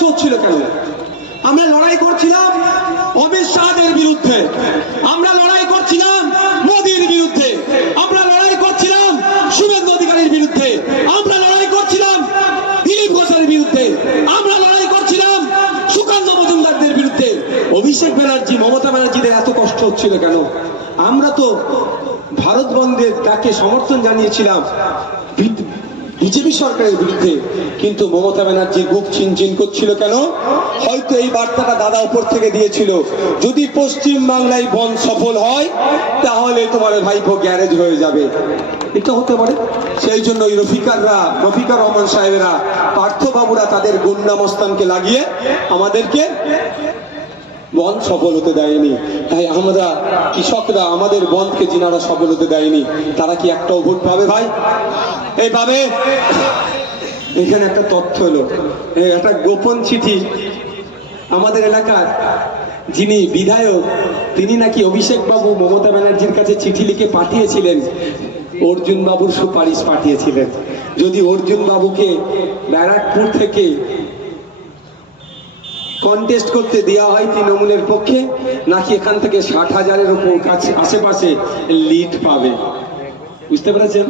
কষ্ট হচ্ছিল কেন আমরা লড়াই করছিলাম অমিত শাহের বিরুদ্ধে আমরা লড়াই করছিলাম মোদীর বিরুদ্ধে আমরা লড়াই করছিলাম শুভেন্দু অধিকারীর বিরুদ্ধে আমরা লড়াই করছিলাম দিলীপ ঘোষের বিরুদ্ধে আমরা লড়াই করছিলাম সুকান্ত মজুমদারদের বিরুদ্ধে অভিষেক ব্যানার্জি মমতা ব্যানার্জিদের এত কষ্ট হচ্ছিল কেন আমরা তো ভারত বন্ধের তাকে সমর্থন জানিয়েছিলাম বিজেপি সরকারের বিরুদ্ধে কিন্তু মমতা ব্যানার্জি বুক চিনচিন করছিল কেন হয়তো এই বার্তাটা দাদা উপর থেকে দিয়েছিল যদি পশ্চিম বাংলায় বন সফল হয় তাহলে তোমার ভাইপো গ্যারেজ হয়ে যাবে এটা হতে পারে সেই জন্য ওই রফিকাররা রফিকার রহমান সাহেবেরা পার্থবাবুরা তাদের গুন্ডামস্তানকে লাগিয়ে আমাদেরকে বন সফল হতে দেয়নি তাই আমরা কৃষকরা আমাদের বনকে যিনারা সফল হতে দেয়নি তারা কি একটাও ভোট পাবে ভাই এই পাবে এখানে একটা তথ্য হলো একটা গোপন চিঠি আমাদের এলাকার যিনি বিধায়ক তিনি নাকি অভিষেক বাবু মমতা ব্যানার্জির কাছে চিঠি লিখে পাঠিয়েছিলেন অর্জুন বাবুর সুপারিশ পাঠিয়েছিলেন যদি অর্জুন বাবুকে ব্যারাকপুর থেকে কন্টেস্ট করতে দেওয়া হয় তৃণমূলের পক্ষে নাকি এখান থেকে ষাট হাজারের ওপর কাছে আশেপাশে লিড পাবে বুঝতে পেরেছেন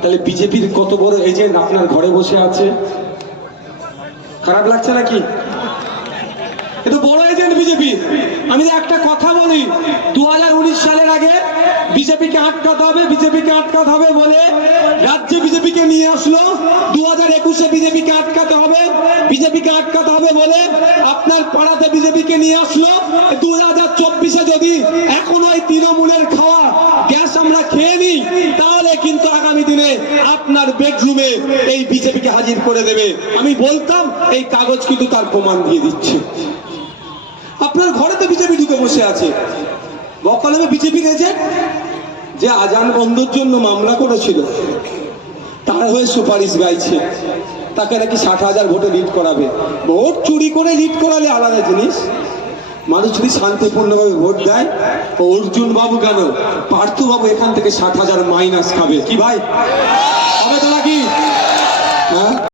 তাহলে বিজেপির কত বড় এজেন্ট আপনার ঘরে বসে আছে খারাপ লাগছে নাকি এটা বড় এজেন্ট বিজেপি আমি একটা কথা বলি দু সালের আগে বিজেপিকে আটকাতে হবে বিজেপিকে আটকাতে হবে বলে রাজ্যে বিজেপিকে নিয়ে আসলো দু হাজার একুশে বিজেপি নিয়ে আসলো দু হাজার চব্বিশে যদি এখন ওই তৃণমূলের খাওয়া গ্যাস আমরা খেয়ে নিই তাহলে কিন্তু আগামী দিনে আপনার বেডরুমে এই বিজেপিকে হাজির করে দেবে আমি বলতাম এই কাগজ কিন্তু তার প্রমাণ দিয়ে দিচ্ছে আপনার ঘরে তো বিজেপি ঢুকে বসে আছে বকলমে বিজেপি এজেন্ট যে আজান বন্ধুর জন্য মামলা করেছিল তার হয়ে সুপারিশ গাইছে তাকে নাকি ষাট হাজার ভোটে লিড করাবে ভোট চুরি করে লিড করালে আলাদা জিনিস মানুষ যদি শান্তিপূর্ণভাবে ভোট দেয় অর্জুন বাবু কেন বাবু এখান থেকে ষাট হাজার মাইনাস খাবে কি ভাই হবে তারা কি হ্যাঁ